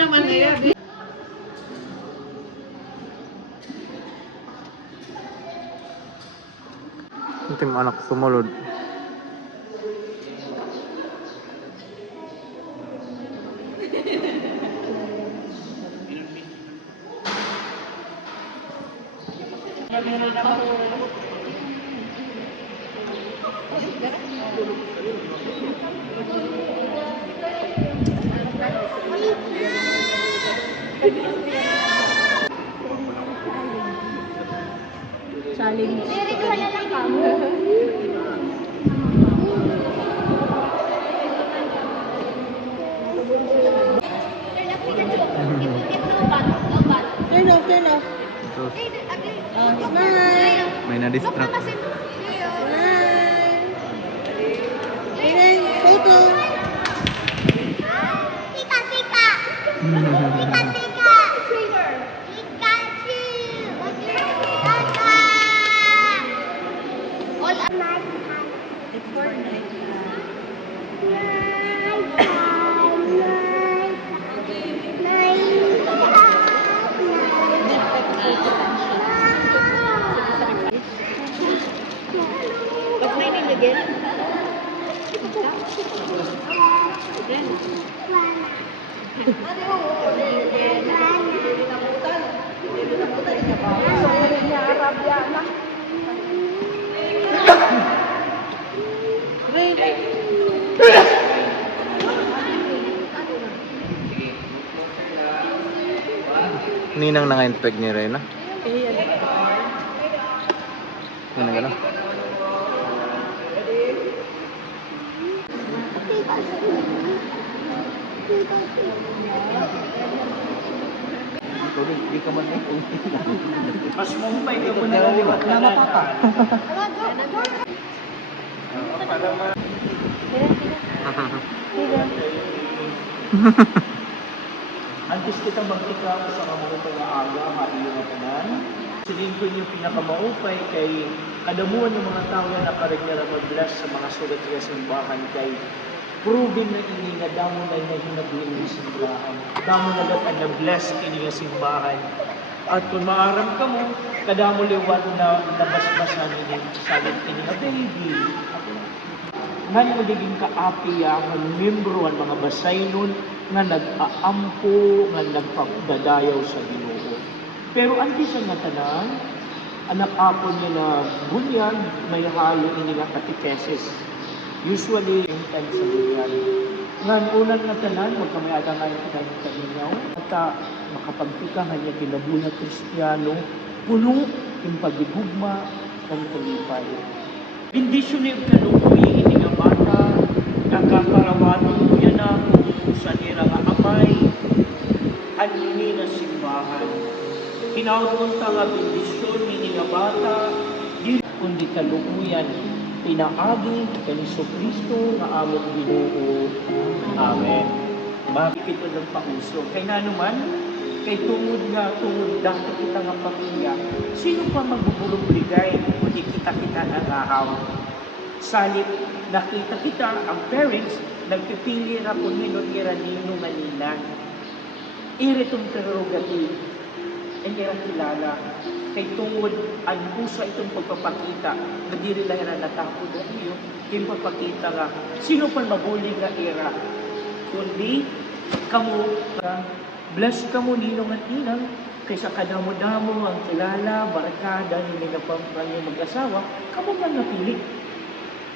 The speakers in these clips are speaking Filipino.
naman na yan. Nanti mo anak sumunod. Challenge. Turn off, turn off. Terus Smile. may na-distract. Smile. Ayan, photo. Tika, tika. Tika, tika. Pikachu. Tata. All up. It's Fortnite. What's my name again? Ninang naka-inspect ni Reyna. Yan na gano'n. Hindi ka man may Mas mumpay ka mo na liwat na napaka. Antes kita magtika sa mga aga, maiyo nga tanan. Silin ko yung pinakamaupay kay kadamuan ng mga tao na nakarenyara mag-bless sa mga sulat sa simbahan kay proven na ini nga damo na hinagin ng simbahan. Damo na gat na-bless ini nga simbahan. At kung maaram ka mo, kadamo liwat na nabasbasan ini salit ini nga baby. Nga magiging kaapi ang membro ang mga basaynon nga nag-aampo, nga nagpagdadayaw sa Ginoo. Pero anti sa nga tanan, anak ako niya na bunyag, may halo ini nga katekesis. Usually, intense sa bunyag. Nga unan nga tanan, magkamayada nga yung kaninyaw, at makapagpikahan niya kinabuna Kristiyano, puno yung pagigugma ng kulipay. Bendisyon niyo kalukuy ini nga bata, nakakarawanon ko yan na kung sa nila nga amay, anini na simbahan. Kinautunta nga bendisyon ini nga bata, di kundi kalukuyan, pinaagi ka ni Kristo nga among Ginoo. Amen. Bakit ito ng pauso? Kay na naman, kay tungod dahil kita nga pamilya, sino pa magbubulong-ligay kung di kita nangahaw? Salit, nakita kita, ang parents, nagpipili na kung nino-ira nino nga iritong prerogative, hindi rin kilala. Kay tungod, ang puso itong pagpapakita, nadiri lang na natapod na iyo, yung pagpapakita nga, sino pa mabuling nga ira? Kundi, kamo, bless ka mo ninong at inang, kaysa kadamo-damo ang kilala, barkada, hindi na pang mag-asawa, kamo man napili.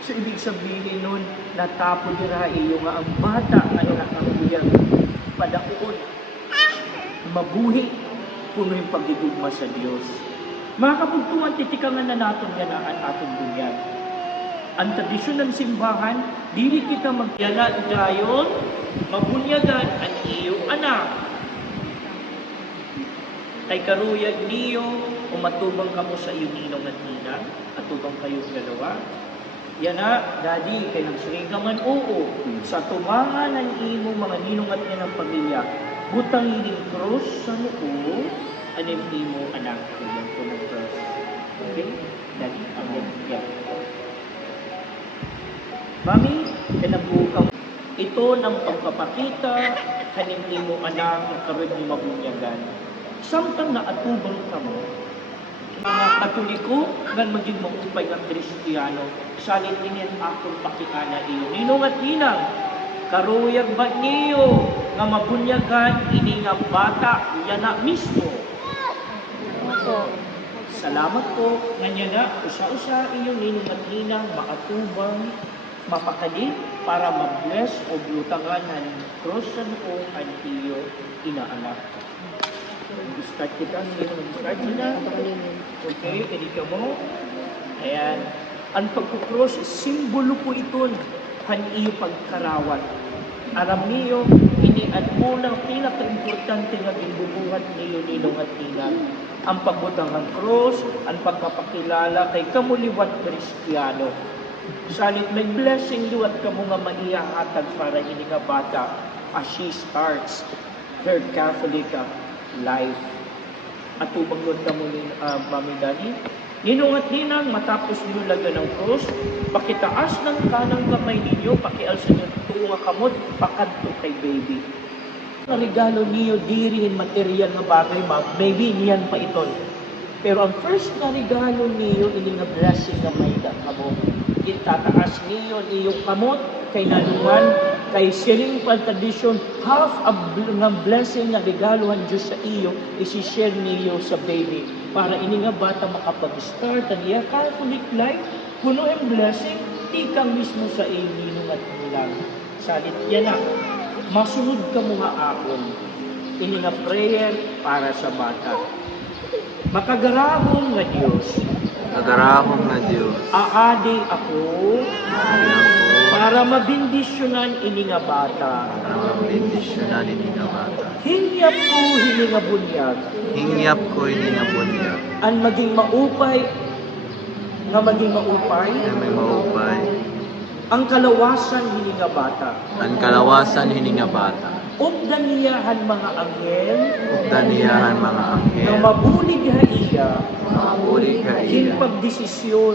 So, ibig sabihin nun, natapo nila iyo nga ang bata ay nakakuyang padakuon, mabuhi, puno yung pagdidugma sa Diyos. Mga kapugtungan, titikangan na natin yan ang atong bunyag. Ang tradisyon ng simbahan, dili kita magyana dayon, mabunyagan ang iyo anak. Kay karuyag niyo, umatubang kamo sa iyo ninong at nina, atubang kayong dalawa. Yan na, daddy, kay nagsiring ka man, oo. Sa tumangan ng imo mga ninong at ninang pamilya, butang ining cross sa noo, anim imo anak. Yan po ng cross. Okay? Daddy, again, yan. Mami, kinabukaw. Ito ng pagpapakita kaning imo anak nga karon ni mabunyagan. Samtang naatubang ka mo, mga Katoliko nga maging maupay nga Kristiyano, salit inin akong pakikana iyo. Ninong at ninang, karuyag ba niyo nga mabunyagan ini nga bata, yan na mismo. Salamat po, nga niya na, usa-usa inyong ninong at ninang, maatubang, mapakalit, para ma-bless o blutangan ng cross sa noong ang iyo inaanak. Start kita, start na. Okay, hindi ka mo. Ayan. Ang pagkukross, simbolo po ito kan iyo pagkarawat. Aram niyo, iniad mo lang pinaka-importante nga gibubuhat niyo ninong at ninang. Ang pagbutang ng cross, ang pagpapakilala kay kamuliwat Kristiyano. Salit may blessing luwat ka mo nga maiyahatag para ini nga bata as she starts her Catholic life. At tubang luwat ka mo ni Mami Dani, ninong at ninang, matapos ninyo lagyan ng cross, pakitaas ng kanang kamay ninyo, pakialsa nyo tuong nga kamot, pakadto kay baby. Ang regalo niyo, dirihin material na bagay, maybe niyan pa ito. Pero ang first na regalo niyo, ini nga blessing na may kamo. Itataas niyo iyong kamot, kay nanuman, kay sharing tradition, half of nga blessing na regaluhan Diyos sa iyo, isi-share niyo sa baby. Para ini nga bata makapag-start ang iya Catholic life, puno ang blessing, tikang mismo sa iyo ninong at nilang. Salit yan na, masunod ka mo nga akon, ini nga prayer para sa bata. Makagarahong nga Diyos, Kagarahong na Diyos. aadi ako, para mabindisyonan ini nga bata. Para mabindisyonan ini nga bata. Hinyap ko hini nga bunyag, Hingyap ko ini nga bunyag. ang maging maupay, nga maging maupay, Na may maupay. ang kalawasan hini nga bata. Ang kalawasan ini nga bata. Ugdan niyahan mga anghel, Daniyahan mga nga anghel. mabulig ha iya, Mabulig ka iya. hinpagdesisyon,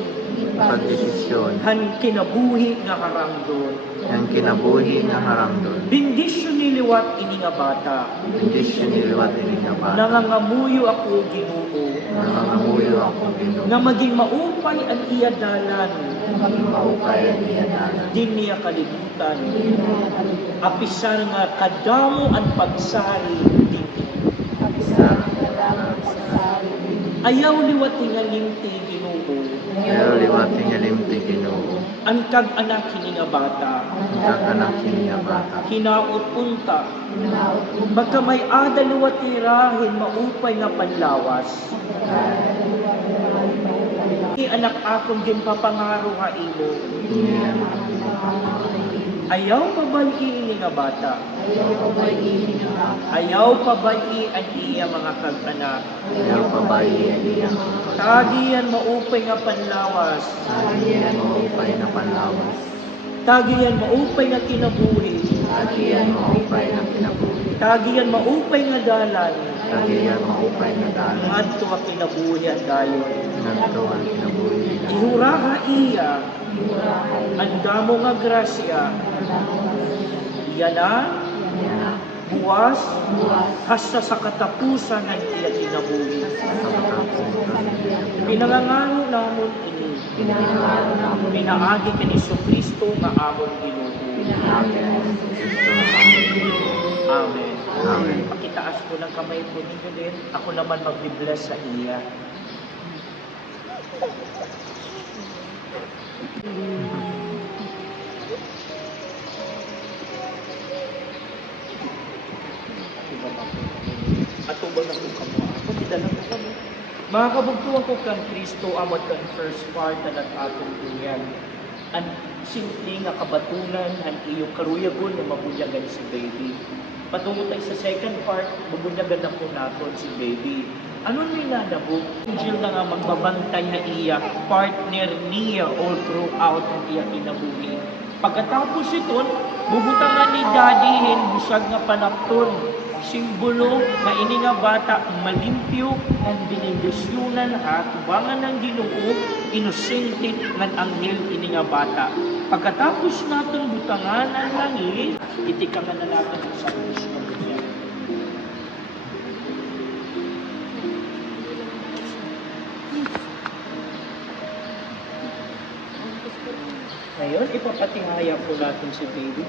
Pagdesisyon. han kinabuhi nga harangdon. Ang kinabuhi nga haramdon. Bindisyon niliwat ini nga bata, Bendisyon niliwat ini nga bata. nangangamuyo ako Ginoo, Nangangamuyo ako Ginoo. nga maging maupay ang iya dalan, Maupay ang iya dalan. din niya kalibutan. Apisan nga kadamo ang pagsari din. Ayaw liwat nga limti Ginoo, Pero liwati nga limti Ginoo. ang kag-anak hini nga bata, Ang kakanak ini nga bata. hinaot unta, magka may ada liwat rahin maupay nga panlawas. Ni anak akong din papangaro nga imo, ayaw pabali ini nga bata, ayaw pabali ang iya mga kag-anak, Ayaw pabayi ang iya. tagiyan maupay nga panlawas, Agiyan maupay na panlawas. tagiyan maupay nga kinabuhi, Agiyan maupay na kinabuhi. tagiyan maupay nga dalan, Agiyan maupay na dalan. ngadto nga kinabuhi ang dayon. Nagto ang kinabuhi na. Ihuraha iya, ang damo nga grasya, iya na, buwas, hasta sa katapusan ng iya kinabuhi. Pinangangano namon ini, pinaagi ka ni Kristo nga amon Ginoo. Amen. Amen. Pakitaas ko ng kamay po ninyo din, ako naman magbibless sa iya. Atubang na kung kamo. Ako, tidalang ko kamo. Mga kabugtuan ko kang Kristo, amot kang first part na natatong dunyan. Ang simple nga kabatunan, ang iyong karuyagon na mabunyagan si baby. Patungo tayo sa second part, mabunyagan na po natin si baby. Ano nila na po? Angel na nga magbabantay na iya, partner niya all throughout ang iya kinabuhi. Pagkatapos ito, bubutangan ni Daddy busag nga panapton. Simbolo nga ini nga bata malimpyo ang binindisyonan ha tubangan ng Ginoo inosente ngan anghel ini nga bata. Pagkatapos naton butangan ang langit, itikangan na natin sa Diyos. Ngayon, ipapatihaya po natin si baby.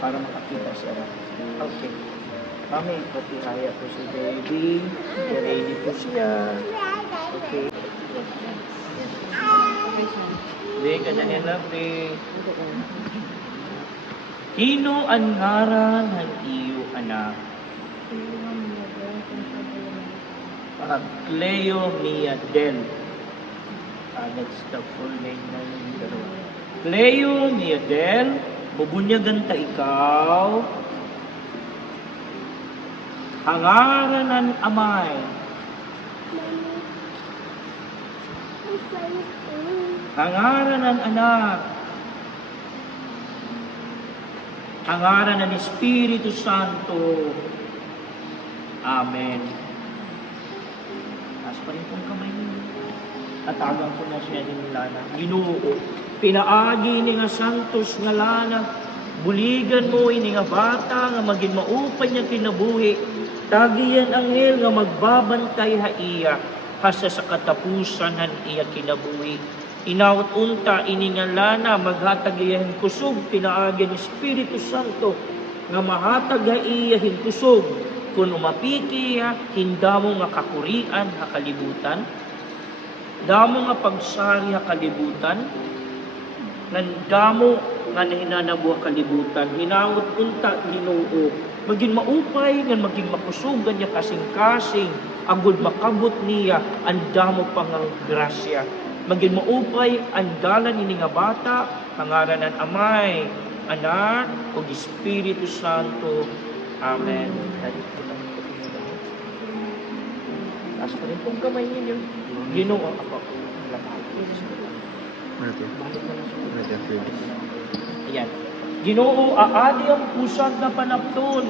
Para makakita siya. Okay. Mami, ipatihaya po si baby. Ready po siya. Okay. Hindi, ganyan lovely. Hino ang ngaran ng iyo anak? Cleo Mia Del. That's the full name na yung dalawa. Cleo Mia Del, bubunyagan ta ikaw. Hangaran ng amay. Hangaran ng anak. Hangaran ng Espiritu Santo. Amen. Taas pa rin pong kamay niyo. Tatagang ko na siya ng lana. Ginoo, pinaagi ni nga santos nga lana. Buligan mo ini nga bata nga maging maupan niya kinabuhi. Tagiyan anghel nga magbabantay ha iya. Hasa sa katapusan han iya kinabuhi. Inawat unta ini nga lana maghatag iya kusog. Pinaagi ni Espiritu Santo nga mahatag ha iya kusog. Kung umapiki ha, hindamo nga kakurian ha kalibutan. Damo nga pagsari ha kalibutan, nandamo nga nahinanabuha kalibutan, hinangot unta Ginoo, maging maupay nga maging makusugan niya kasing-kasing, agud makabot niya, ang damo pang grasya. Maging maupay ang dalan ini nga bata, pangaran ng Amay, Anak, o Espiritu Santo. Amen. Taas pa rin pong kamay ninyo. Ginoo ako. Ayan. Ginoo, aadi ang pusag na panapton.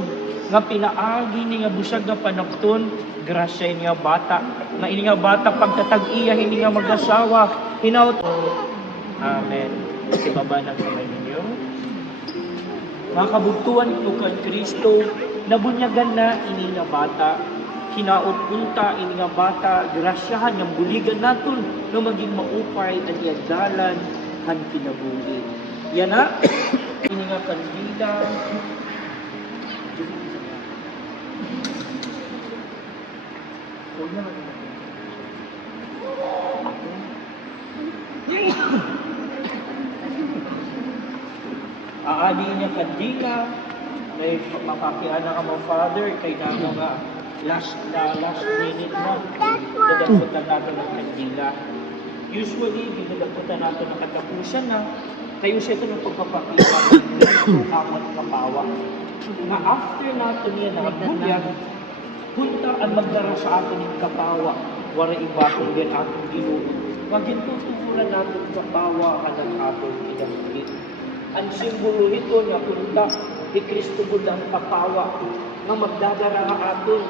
Nga pinaagi ni nga busag na panapton. Grasya niya bata. Nga ini nga bata pagtatag-iya, hindi nga mag-asawa. Hinaut. Amen. Kasi baba ng kamay ninyo. Mga kabugtuan ko kay Kristo, nabunyagan na ini nga bata. Hinaot unta ini nga bata, grasyahan ng buligan naton na maging maupay at yadalan han kinabuhi. Yan na, ini nga kandila. Aadi niya kandila, may mapakiana ka mo Father, kay namo nga last minute na dadaputan natin ng kandila. Usually, dinadaputan natin ng katapusan na kayo siya ito ng pagpapakita ng amat kapawa. Na after natin yan nakabulyag, punta ang magdara sa atin ng kapawa. Wara iba kung yan atong Ginoo. Magintutufulan natin kapawa ka ng atong kinamuli. Ang simbolo nito niya punta, ni Kristo po ang kapawa na magdadara nga aton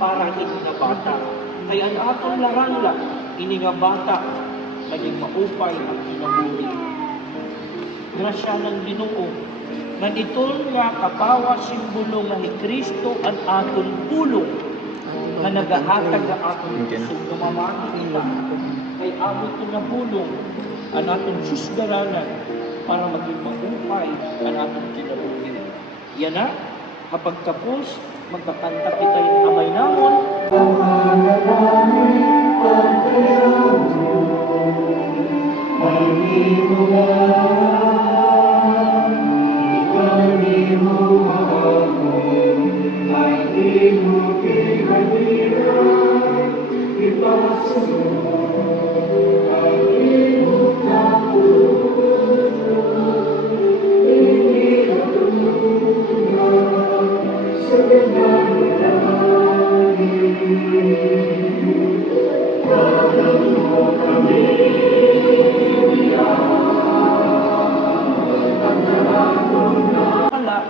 para ini nga bata. Kaya ang atong laranda, ini nga bata, naging maupay ang kinabuhi. Grasya ng Ginoo, nga itong nga kapawa simbolo nga ni Kristo ang aton pulong, nga nagahatag nga aton kusog na mamakita. Kay amot ito na pulong, ang aton susgaranan, para maging maupay ang aton kinabuhi. Yan na, kapag tapos, magkakanta kita yung amay namon.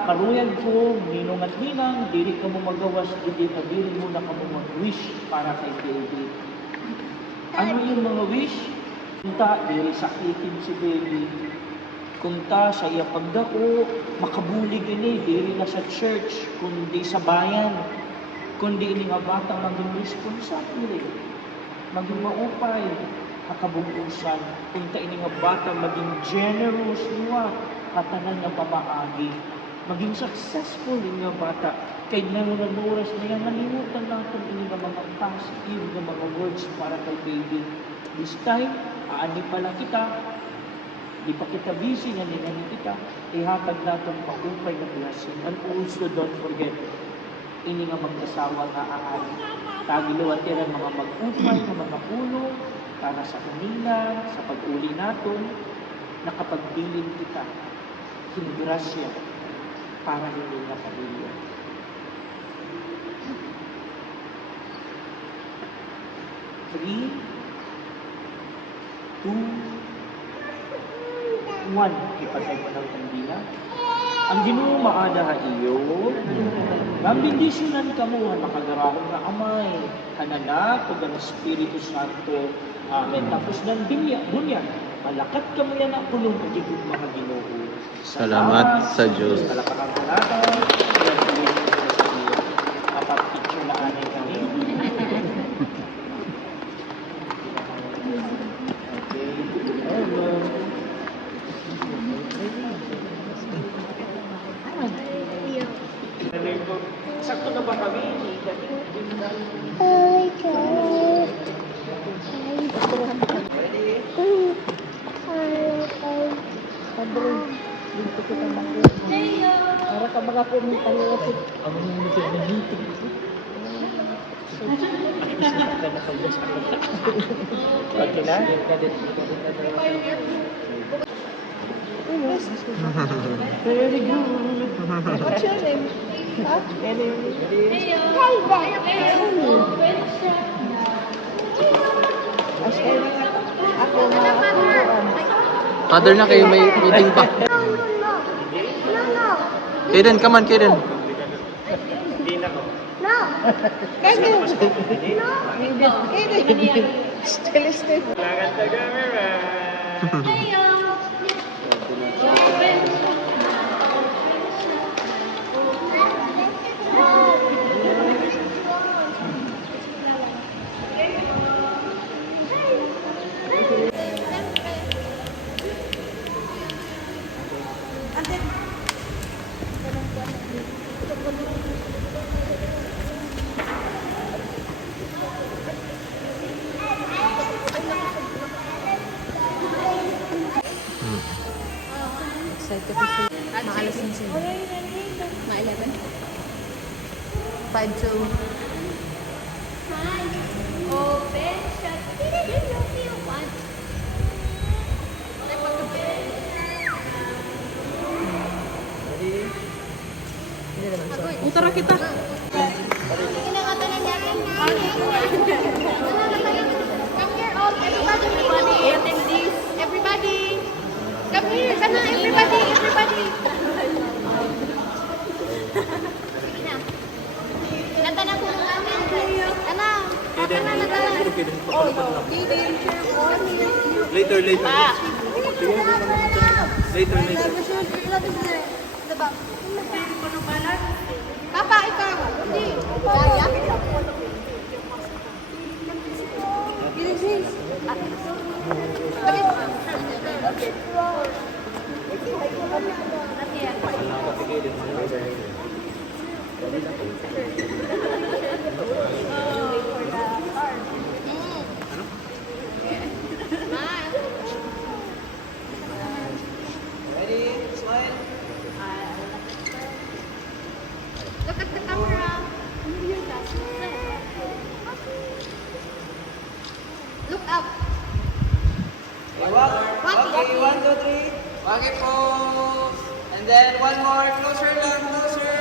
Karuyan ko, ninong at ninang, diri ka mo magawas, diri mo na ka mo mag-wish para kay baby. Ano yung mga wish? Kunta, diri sakitin si baby. Kunta, sa iya pagdako, makabulig ini, diri na sa church, kundi sa bayan. Kundi ini nga bata maging responsable, maging maupay, hakabugusan, kung ini nga bata maging generous niya, katanan nga pamaagi, maging successful ini nga bata, kay nangunaburas na yan, nalimutan natin ini nga mga positive nga mga words para kay baby. This time, aani pala kita, di pa kita busy nga ninani kita, ihatag natin maupay na blessing. And also, don't forget, ini nga mag-asawa nga aani. Tagiluan tira mga mag-upay, nga mga ulong, para sa kanila, sa pag-uli natin, nakapagbilin kita, hingrasya, para hindi na pamilya. Three, 2, 1. Ipatay mo ng kandila. Ang Ginoo maada ha iyo. Mambindisinan ka mo, makagarahon na amay. Hananak, pag ang Espiritu Santo. Amen. Tapos ng bunyan. Malakat ka mo yan ang pulong pagiging mga Ginoo. Salamat sa Diyos. Palakakan ko natin. Yan tuloy sa iyo. Apat picture na anay kami. Sakto na ba kami? Para ka mga pumunta niyo. Ang nunukid na meeting. Okay na? Very good. What's your name? Huh? Ako mga kukuran. Father na kayo, may meeting pa. Kaden, come on, Kaden. Still. Excited ko sila. Maalasing sila. Ma-11? 5 to... Open, shut. You want. Utara kita. Come here, all. Everybody. Attendees. Everybody. Come here. Sana, everybody. Everybody. Sige na. Nata na po namin. Ana. Nata na. Later. Papa, ikaw. Hindi. Kaya. Look at the camera. Look up. Okay, 1, 2, 3. Okay, pose. And then one more. Closer lang, closer.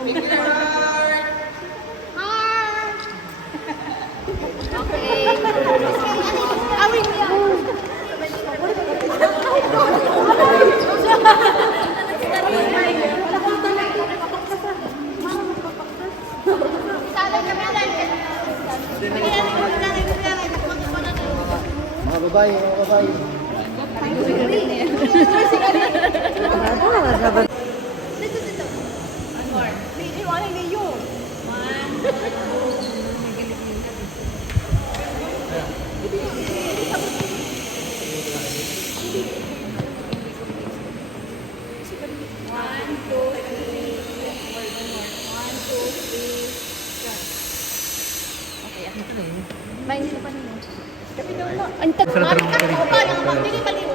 Big heart. Heart. Okay. Awin niya. Isalay kami lang. Mga babae. Iwanan niyo. Ba, hindi na pa nila. Ang tag- Mami, ano ba? Yung mga